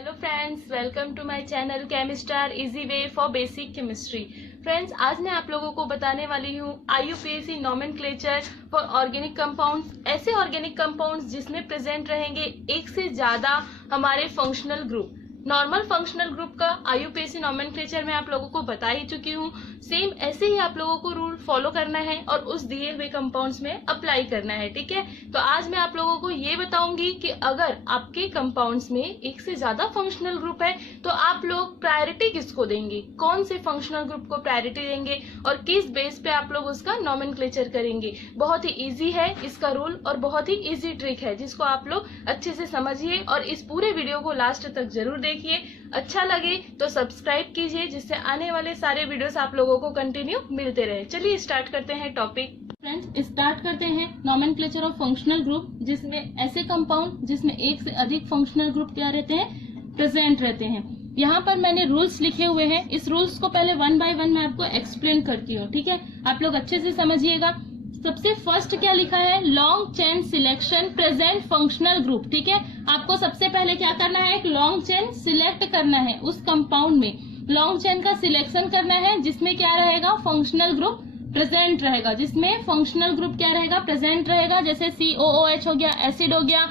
Hello friends, welcome to my channel Chemistar easy way for basic chemistry. Friends, आज मैं आप लोगों को बताने वाली हूँ IUPAC nomenclature for organic compounds. ऐसे ऑर्गेनिक कंपाउंड्स जिसमें प्रेजेंट रहेंगे एक से ज्यादा हमारे functional group. Normal functional group का IUPAC नॉमेनक्लेचर मैं आप लोगों को बता ही चुकी हूँ। सेम ऐसे ही आप लोगों को रूल फॉलो करना है और उस दिए हुए कंपाउंड्स में अप्लाई करना है। ठीक है, तो आज मैं आप लोगों को ये बताऊंगी कि अगर आपके कंपाउंड्स में एक से ज्यादा फंक्शनल ग्रुप है तो आप लोग प्रायोरिटी किसको देंगे, कौन से फंक्शनल ग्रुप को प्रायोरिटी देंगे और किस बेस पे आप लोग उसका नॉमेनक्लेचर करेंगे। बहुत ही इजी है इसका रूल और बहुत ही इजी ट्रिक है जिसको आप लोग अच्छे से समझिए और इस पूरे वीडियो को लास्ट तक जरूर देखिए। अच्छा लगे तो सब्सक्राइब कीजिए जिससे आने वाले सारे वीडियोस आप लोगों को कंटिन्यू मिलते रहे। चलिए स्टार्ट करते हैं टॉपिक। फ्रेंड्स, स्टार्ट करते हैं नॉमेनक्लेचर ऑफ फंक्शनल ग्रुप, जिसमें ऐसे कंपाउंड जिसमें एक से अधिक फंक्शनल ग्रुप क्या रहते हैं, प्रेजेंट रहते हैं। यहाँ पर मैंने रूल्स लिखे हुए हैं, इस रूल्स को पहले वन बाय वन मैं आपको एक्सप्लेन करती हूँ। ठीक है, आप लोग अच्छे से समझिएगा। सबसे फर्स्ट क्या लिखा है, long chain selection present functional group. ठीक है, आपको सबसे पहले क्या करना है, एक लॉन्ग चेन सिलेक्ट करना है। उस कंपाउंड में लॉन्ग चेन का सिलेक्शन करना है जिसमें क्या रहेगा, फंक्शनल ग्रुप प्रेजेंट रहेगा, जिसमें फंक्शनल ग्रुप क्या रहेगा, प्रेजेंट रहेगा। जैसे COOH हो गया, एसिड हो गया,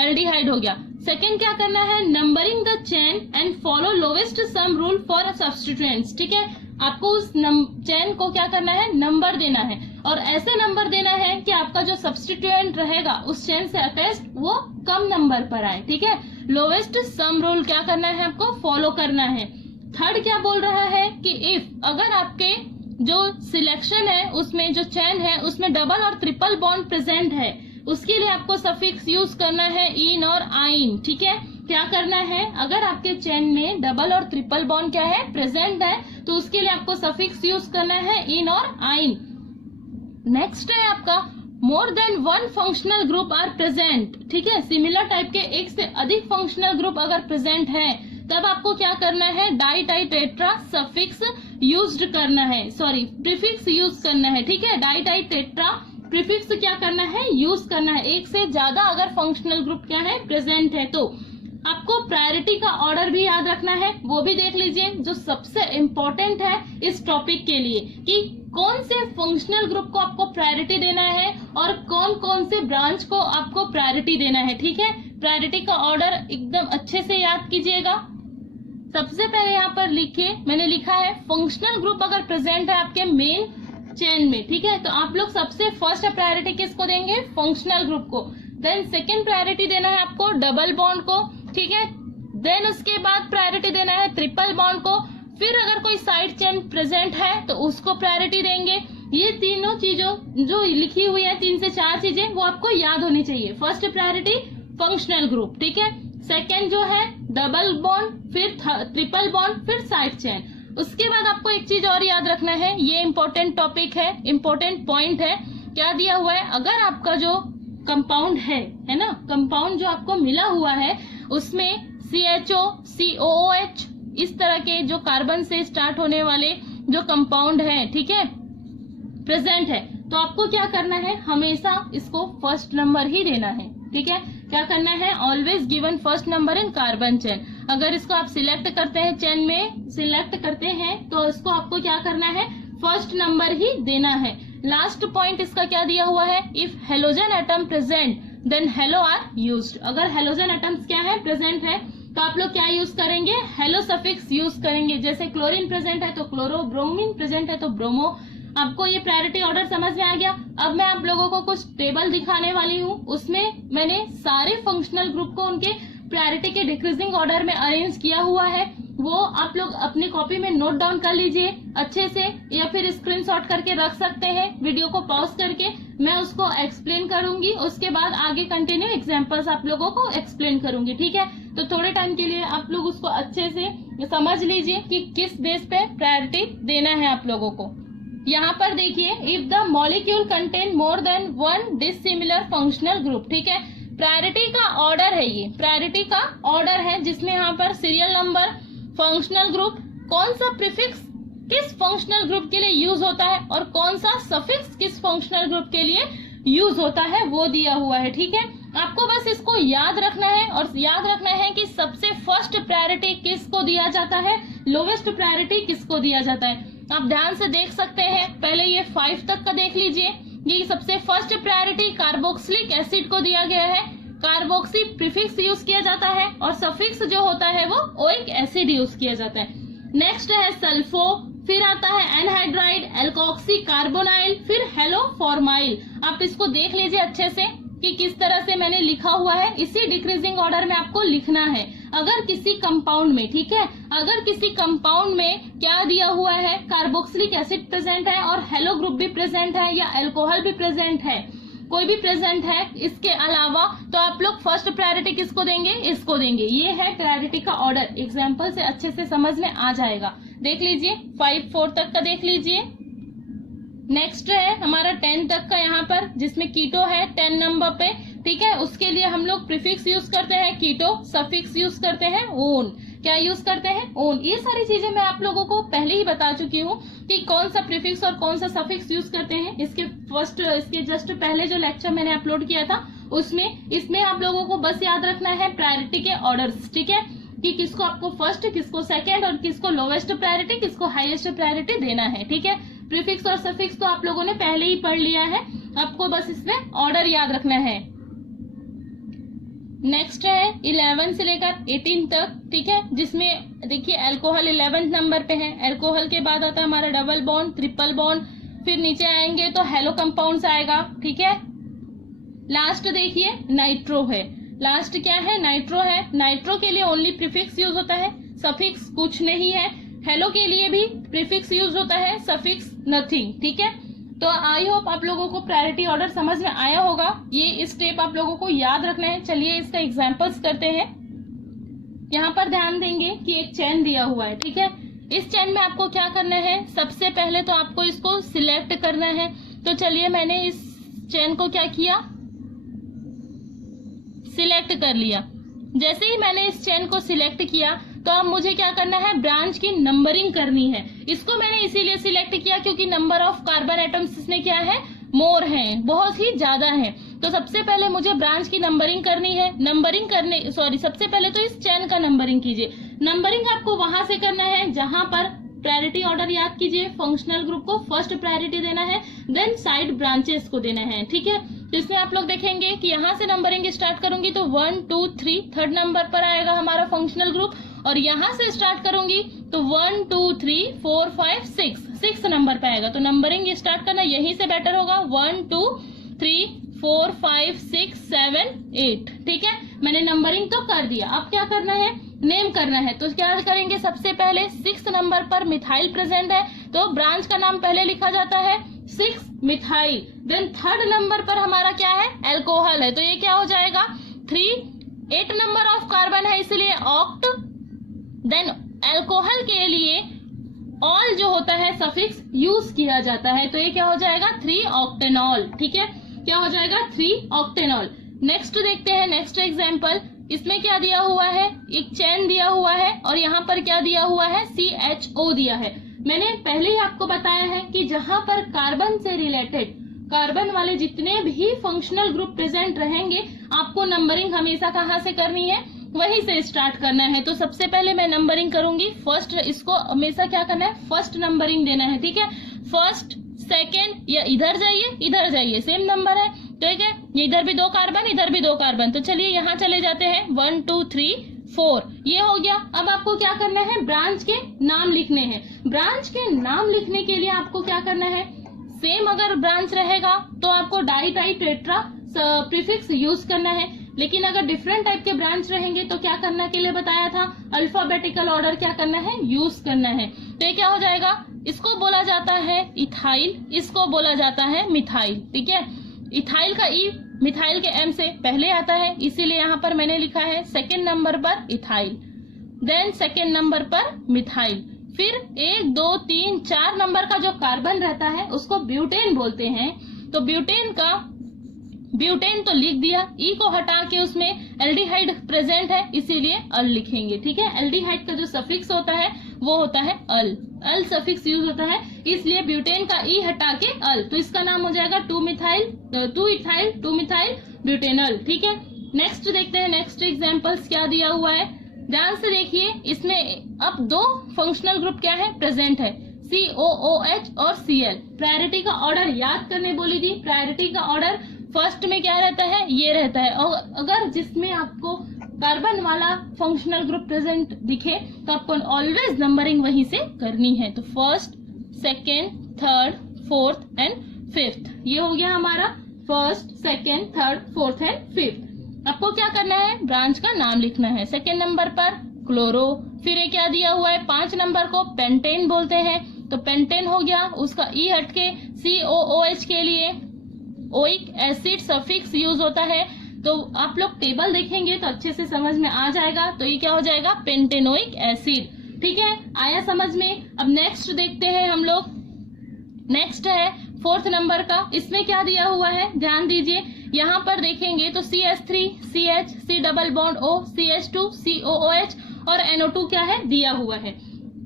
एल्डिहाइड हो गया। सेकेंड क्या करना है, numbering the chain and follow lowest sum rule for substituents. ठीक है, आपको उस चेन को क्या करना है, नंबर देना है और ऐसे नंबर देना है कि आपका जो सब्स्टिट्यूएंट रहेगा उस चेन से अटैच्ड वो कम नंबर पर आए। ठीक है, लोवेस्ट सम रूल क्या करना है, आपको फॉलो करना है। थर्ड क्या बोल रहा है कि इफ अगर आपके जो सिलेक्शन है उसमें जो चेन है उसमें डबल और ट्रिपल बॉन्ड प्रेजेंट है, उसके लिए आपको सफिक्स यूज करना है इन और आइन। ठीक है, क्या करना है, अगर आपके चेन में डबल और ट्रिपल बॉन्ड क्या है, प्रेजेंट है, तो उसके लिए आपको सफिक्स यूज करना है इन और आइन। नेक्स्ट है आपका more than one functional group are present. ठीक है, सिमिलर टाइप के एक से अधिक फंक्शनल ग्रुप अगर प्रेजेंट है तब आपको क्या करना है, di tri tetra suffix use करना है, सॉरी प्रीफिक्स यूज करना है। ठीक है, डाई टाई टेट्रा प्रीफिक्स क्या करना है, यूज करना है। एक से ज्यादा अगर फंक्शनल ग्रुप क्या है, प्रेजेंट है, तो आपको प्रायोरिटी का ऑर्डर भी याद रखना है, वो भी देख लीजिए जो सबसे इम्पोर्टेंट है इस टॉपिक के लिए, कि कौन से फंक्शनल ग्रुप को आपको प्रायोरिटी देना है और कौन कौन से ब्रांच को आपको प्रायोरिटी देना है। ठीक है, प्रायोरिटी का ऑर्डर एकदम अच्छे से याद कीजिएगा। सबसे पहले यहाँ पर लिखिए, मैंने लिखा है फंक्शनल ग्रुप अगर प्रेजेंट है आपके मेन चेन में, ठीक है, तो आप लोग सबसे फर्स्ट प्रायोरिटी किसको देंगे, फंक्शनल ग्रुप को। देन सेकेंड प्रायोरिटी देना है आपको डबल बॉन्ड को। ठीक है, देन उसके बाद प्रायोरिटी देना है ट्रिपल बॉन्ड को। फिर अगर कोई साइड चेन प्रेजेंट है तो उसको प्रायोरिटी देंगे। ये तीनों चीजों जो लिखी हुई है, 3 से 4 चीजें, वो आपको याद होनी चाहिए। फर्स्ट प्रायोरिटी फंक्शनल ग्रुप, ठीक है, सेकेंड जो है डबल बॉन्ड, फिर ट्रिपल बॉन्ड, फिर साइड चेन। उसके बाद आपको एक चीज और याद रखना है, ये इंपॉर्टेंट टॉपिक है, इंपॉर्टेंट पॉइंट है। क्या दिया हुआ है, अगर आपका जो कंपाउंड है ना, कंपाउंड जो आपको मिला हुआ है उसमें CHO, COOH इस तरह के जो कार्बन से स्टार्ट होने वाले जो कंपाउंड है, ठीक है, प्रेजेंट है, तो आपको क्या करना है, हमेशा इसको फर्स्ट नंबर ही देना है। ठीक है, क्या करना है, always given first number in carbon chain. अगर इसको आप सिलेक्ट करते हैं, चेन में सिलेक्ट करते हैं, तो इसको आपको क्या करना है, फर्स्ट नंबर ही देना है। लास्ट पॉइंट इसका क्या दिया हुआ है, if halogen atom present then halo are used. अगर हेलोजन एटम्स क्या है, प्रेजेंट है, तो आप लोग क्या यूज करेंगे, हेलो सफिक्स यूज करेंगे। जैसे क्लोरीन प्रेजेंट है तो क्लोरो, ब्रोमीन प्रेजेंट है तो ब्रोमो। आपको ये प्रायोरिटी ऑर्डर समझ में आ गया। अब मैं आप लोगों को कुछ टेबल दिखाने वाली हूँ, उसमें मैंने सारे फंक्शनल ग्रुप को उनके प्रायोरिटी के डिक्रीजिंग ऑर्डर में अरेंज किया हुआ है। वो आप लोग अपनी कॉपी में नोट डाउन कर लीजिए अच्छे से, या फिर स्क्रीनशॉट करके रख सकते हैं। वीडियो को पॉज करके मैं उसको एक्सप्लेन करूंगी, उसके बाद आगे कंटिन्यू एग्जांपल्स आप लोगों को एक्सप्लेन करूंगी। ठीक है, तो थोड़े टाइम के लिए आप लोग उसको अच्छे से समझ लीजिए कि किस बेस पे प्रायोरिटी देना है आप लोगों को। यहाँ पर देखिए, if the molecule contain more than one dissimilar functional group. ठीक है, प्रायोरिटी का ऑर्डर है, ये प्रायोरिटी का ऑर्डर है जिसमें यहाँ पर सीरियल नंबर, फंक्शनल ग्रुप, कौन सा प्रीफिक्स किस फंक्शनल ग्रुप के लिए यूज होता है और कौन सा सफिक्स किस फंक्शनल ग्रुप के लिए यूज होता है वो दिया हुआ है। ठीक है, आपको बस इसको याद रखना है, और याद रखना है कि सबसे फर्स्ट प्रायोरिटी किसको दिया जाता है, लोवेस्ट प्रायोरिटी किसको दिया जाता है। आप ध्यान से देख सकते हैं, पहले ये 5 तक का देख लीजिए। ये सबसे फर्स्ट प्रायोरिटी कार्बोक्सिलिक एसिड को दिया गया है, कार्बोक्सी प्रीफिक्स यूज किया जाता है, और सफिक्स जो होता है वो ओइक एसिड यूज किया जाता है। नेक्स्ट है सल्फो, फिर आता है एनहाइड्राइड, एल्कोक्सी कार्बोनाइल, फिर हेलोफॉर्माइल। आप इसको देख लीजिए अच्छे से कि किस तरह से मैंने लिखा हुआ है, इसी डिक्रीजिंग ऑर्डर में आपको लिखना है। अगर किसी कंपाउंड में, ठीक है, अगर किसी कंपाउंड में क्या दिया हुआ है, कार्बोक्सिलिक एसिड प्रेजेंट है और हेलो ग्रुप भी प्रेजेंट है या अल्कोहल भी प्रेजेंट है, कोई भी प्रेजेंट है इसके अलावा, तो आप लोग फर्स्ट प्रायोरिटी किसको देंगे, इसको देंगे। ये है प्रायोरिटी का ऑर्डर, एग्जाम्पल से अच्छे से समझ में आ जाएगा। देख लीजिए 5-4 तक का देख लीजिए। नेक्स्ट है हमारा 10 तक का, यहाँ पर जिसमें कीटो है 10 नंबर पे, ठीक है। उसके लिए हम लोग प्रीफिक्स यूज करते हैं कीटो, सफिक्स यूज करते हैं ओन। क्या यूज करते हैं, ओन। ये सारी चीजें मैं आप लोगों को पहले ही बता चुकी हूँ कि कौन सा प्रीफिक्स और कौन सा सफिक्स यूज करते हैं। इसके जस्ट पहले जो लेक्चर मैंने अपलोड किया था उसमें, इसमें आप लोगों को बस याद रखना है प्रायोरिटी के ऑर्डर्स, ठीक है, कि किसको आपको फर्स्ट, किसको सेकेंड और किसको लोवेस्ट प्रायोरिटी, किसको हाईएस्ट प्रायोरिटी देना है, ठीक है। प्रीफिक्स और सफिक्स तो आप लोगों ने पहले ही पढ़ लिया है, आपको बस इसमें ऑर्डर याद रखना है। नेक्स्ट है 11 से लेकर 18 तक, ठीक है, जिसमें देखिए अल्कोहल 11 नंबर पे है। अल्कोहल के बाद आता है हमारा डबल बॉन्ड, ट्रिपल बॉन्ड, फिर नीचे आएंगे तो हेलो कंपाउंड्स आएगा, ठीक है। लास्ट देखिए नाइट्रो है, लास्ट क्या है, नाइट्रो है। नाइट्रो के लिए ओनली प्रीफिक्स यूज होता है, सफिक्स कुछ नहीं है। हेलो के लिए भी प्रीफिक्स यूज होता है, सफिक्स नथिंग, ठीक है। तो आई होप आप लोगों को प्रायोरिटी ऑर्डर समझ में आया होगा। ये स्टेप आप लोगों को याद रखना है। चलिए इसका एग्जांपल्स करते हैं। यहाँ पर ध्यान देंगे कि एक चेन दिया हुआ है, ठीक है। इस चेन में आपको क्या करना है, सबसे पहले तो आपको इसको सिलेक्ट करना है। तो चलिए मैंने इस चेन को क्या किया, सिलेक्ट कर लिया। जैसे ही मैंने इस चेन को सिलेक्ट किया तो अब मुझे क्या करना है, ब्रांच की नंबरिंग करनी है। इसको मैंने इसीलिए सिलेक्ट किया क्योंकि नंबर ऑफ कार्बन एटम्स इसमें क्या है, मोर है, बहुत ही ज्यादा है। तो सबसे पहले मुझे ब्रांच की नंबरिंग करनी है। सबसे पहले तो इस चेन का नंबरिंग कीजिए। नंबरिंग आपको वहां से करना है जहां पर प्रायोरिटी ऑर्डर याद कीजिए, फंक्शनल ग्रुप को फर्स्ट प्रायोरिटी देना है, देन साइड ब्रांचेस को देना है, ठीक है। तो इसमें आप लोग देखेंगे कि यहाँ से नंबरिंग स्टार्ट करूंगी तो 1 2 3 थर्ड नंबर पर आएगा हमारा फंक्शनल ग्रुप, और यहाँ से स्टार्ट करूंगी तो 1 2 3 4 5 6 नंबर पे आएगा। तो नंबरिंग स्टार्ट करना यहीं से बेटर होगा, 1 2 3 4 5 6 7 8, ठीक है। मैंने नंबरिंग तो कर दिया, अब क्या करना है, नेम करना है। तो क्या करेंगे, सबसे पहले 6 नंबर पर मिथाइल प्रेजेंट है तो ब्रांच का नाम पहले लिखा जाता है 6 मिथाइल। देन थर्ड नंबर पर हमारा क्या है, अल्कोहल है, तो ये क्या हो जाएगा 3। 8 नंबर ऑफ कार्बन है इसलिए ऑक्ट। देन अल्कोहल के लिए ऑल जो होता है सफिक्स यूज किया जाता है, तो ये क्या हो जाएगा 3 ऑक्टेनॉल, ठीक है। क्या हो जाएगा 3 ऑक्टेनॉल। नेक्स्ट देखते हैं, नेक्स्ट एग्जांपल। इसमें क्या दिया हुआ है, एक चेन दिया हुआ है और यहाँ पर क्या दिया हुआ है, CHO दिया है। मैंने पहले ही आपको बताया है कि जहां पर कार्बन से रिलेटेड, कार्बन वाले जितने भी फंक्शनल ग्रुप प्रेजेंट रहेंगे, आपको नंबरिंग हमेशा कहाँ से करनी है, वहीं से स्टार्ट करना है। तो सबसे पहले मैं नंबरिंग करूंगी फर्स्ट, इसको हमेशा क्या करना है, फर्स्ट नंबरिंग देना है, ठीक है। फर्स्ट सेकेंड, या इधर जाइए सेम नंबर है, ठीक है। इधर भी 2 कार्बन, इधर भी 2 कार्बन, तो चलिए यहाँ चले जाते हैं 1 2 3 4, ये हो गया। अब आपको क्या करना है, ब्रांच के नाम लिखने हैं। ब्रांच के नाम लिखने के लिए आपको क्या करना है, सेम अगर ब्रांच रहेगा तो आपको di tri tetra prefix use करना है, लेकिन अगर डिफरेंट टाइप के ब्रांच रहेंगे तो क्या करने के लिए बताया था, अल्फाबेटिकल ऑर्डर क्या करना है, यूज करना है। तो ये क्या हो जाएगा, इसको बोला जाता है इथाइल, इसको बोला जाता है मिथाइल, ठीक है। इथाइल का ई मिथाइल के एम से पहले आता है, इसीलिए यहाँ पर मैंने लिखा है सेकेंड नंबर पर इथाइल, देन सेकेंड नंबर पर मिथाइल, फिर 1 2 3 4 नंबर का जो कार्बन रहता है उसको ब्यूटेन बोलते हैं। तो ब्यूटेन तो लिख दिया, ई को हटा के उसमें एल्डिहाइड प्रेजेंट है इसीलिए अल लिखेंगे, ठीक है। एल्डिहाइड का जो सफिक्स होता है वो होता है अल सफिक्स यूज होता है, इसलिए ब्यूटेन का ई हटा के अल, तो इसका नाम हो जाएगा 2 इथाइल 2 मिथाइल ब्यूटेनॉल। ठीक है, नेक्स्ट देखते हैं, नेक्स्ट एग्जांपल्स क्या दिया हुआ है, ध्यान से देखिए। इसमें अब दो फंक्शनल ग्रुप क्या है, प्रेजेंट है, COOH और Cl। प्रायोरिटी का ऑर्डर याद करने बोली थी। प्रायोरिटी का ऑर्डर फर्स्ट में क्या रहता है, ये रहता है। और अगर जिसमें आपको कार्बन वाला फंक्शनल ग्रुप प्रेजेंट दिखे तो आपको ऑलवेज नंबरिंग वहीं से करनी है। तो first, second, third, fourth and fifth, ये हो गया हमारा first, second, third, fourth and fifth. आपको क्या करना है, ब्रांच का नाम लिखना है। सेकेंड नंबर पर क्लोरो, फिर ये क्या दिया हुआ है, 5 नंबर को पेंटेन बोलते हैं, तो पेंटेन हो गया, उसका ई हटके COOH के लिए ओइक एसिड सफिक्स यूज होता है। तो आप लोग टेबल देखेंगे तो अच्छे से समझ में आ जाएगा। तो ये क्या हो जाएगा, पेंटेनोइक एसिड। ठीक है, आया समझ में। अब नेक्स्ट देखते हैं हम लोग, नेक्स्ट है फोर्थ नंबर का। इसमें क्या दिया हुआ है, ध्यान दीजिए। यहाँ पर देखेंगे तो CH3 CH C double bond O CH2 COOH और NO2 क्या है, दिया हुआ है।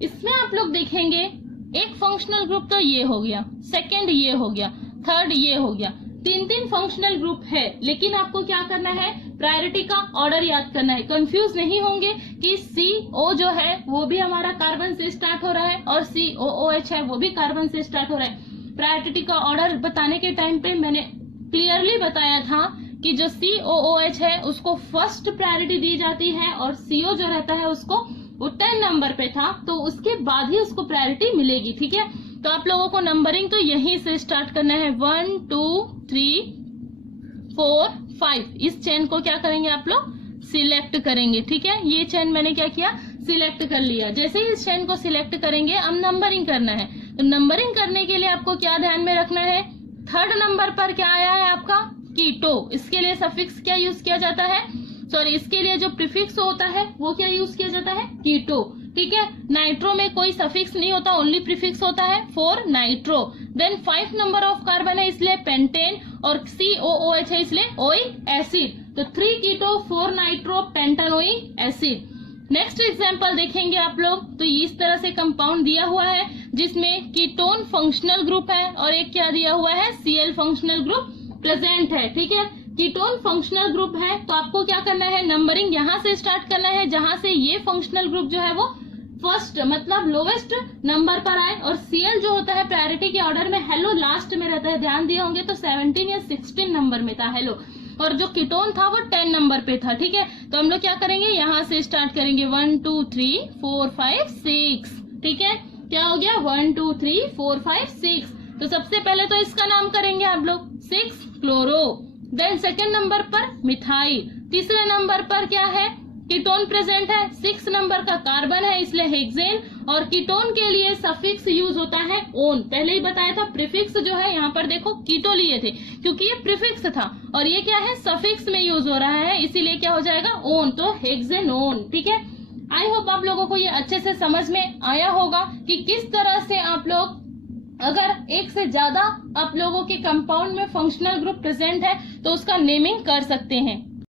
इसमें आप लोग देखेंगे एक फंक्शनल ग्रुप तो ये हो गया, सेकेंड ये हो गया, थर्ड ये हो गया, 3 फंक्शनल ग्रुप है। लेकिन आपको क्या करना है, प्रायोरिटी का ऑर्डर याद करना है। कंफ्यूज नहीं होंगे कि CO जो है वो भी हमारा कार्बन से स्टार्ट हो रहा है और COOH है वो भी कार्बन से स्टार्ट हो रहा है। प्रायोरिटी का ऑर्डर बताने के टाइम पे मैंने क्लियरली बताया था कि जो COOH है उसको फर्स्ट प्रायोरिटी दी जाती है और CO जो रहता है उसको, वो 10 नंबर पे था तो उसके बाद ही उसको प्रायोरिटी मिलेगी। ठीक है, तो आप लोगों को नंबरिंग तो यहीं से स्टार्ट करना है, 1 2 3 4 5। इस चेन को क्या करेंगे आप लोग, सिलेक्ट करेंगे। ठीक है, ये चेन मैंने क्या किया, सिलेक्ट कर लिया। जैसे ही इस चेन को सिलेक्ट करेंगे अब नंबरिंग करना है। तो नंबरिंग करने के लिए आपको क्या ध्यान में रखना है, थर्ड नंबर पर क्या आया है आपका, कीटो। इसके लिए सफिक्स क्या यूज किया जाता है, सॉरी इसके लिए जो प्रीफिक्स होता है वो क्या यूज किया जाता है, कीटो। ठीक है, नाइट्रो में कोई सफिक्स नहीं होता, ओनली प्रीफिक्स होता है for nitro. Then 5 number of carbon है इसलिए पेंटेन और COOH है इसलिए ओइक एसिड। तो 3 कीटो 4 nitro pentanoic acid. Next example देखेंगे आप लोग, तो इस तरह से कंपाउंड दिया हुआ है जिसमें कीटोन फंक्शनल ग्रुप है और एक क्या दिया हुआ है, Cl फंक्शनल ग्रुप प्रेजेंट है। ठीक है, कीटोन फंक्शनल ग्रुप है तो आपको क्या करना है, नंबरिंग यहाँ से स्टार्ट करना है जहां से ये फंक्शनल ग्रुप जो है वो फर्स्ट मतलब लोवेस्ट नंबर पर आए। और Cl जो होता है प्रायोरिटी के ऑर्डर में हेलो लास्ट में रहता है, ध्यान दिए होंगे तो 17 या 16 नंबर में था हेलो, और जो कीटोन था वो 10 नंबर पे था। ठीक है, तो हम लोग क्या करेंगे, यहाँ से स्टार्ट करेंगे 1 2 3 4 5 6। ठीक है, क्या हो गया, 1 2 3 4 5 6। तो सबसे पहले तो इसका नाम करेंगे आप लोग, 6 क्लोरो। देन सेकेंड नंबर पर मिथाइल, तीसरे नंबर पर क्या है, कीटोन प्रेजेंट है, 6 नंबर का कार्बन है इसलिए हेक्सेन। और कीटोन के लिए सफिक्स यूज होता है ओन, पहले ही बताया था। प्रीफिक्स जो है यहाँ पर देखो कीटो लिए थे क्योंकि ये प्रीफिक्स था और ये क्या है, सफिक्स में यूज हो रहा है इसीलिए क्या हो जाएगा, ओन, तो हेक्सेनोन। ठीक है, आई होप आप लोगों को ये अच्छे से समझ में आया होगा कि किस तरह से आप लोग अगर एक से ज्यादा आप लोगों के कंपाउंड में फंक्शनल ग्रुप प्रेजेंट है तो उसका नेमिंग कर सकते हैं।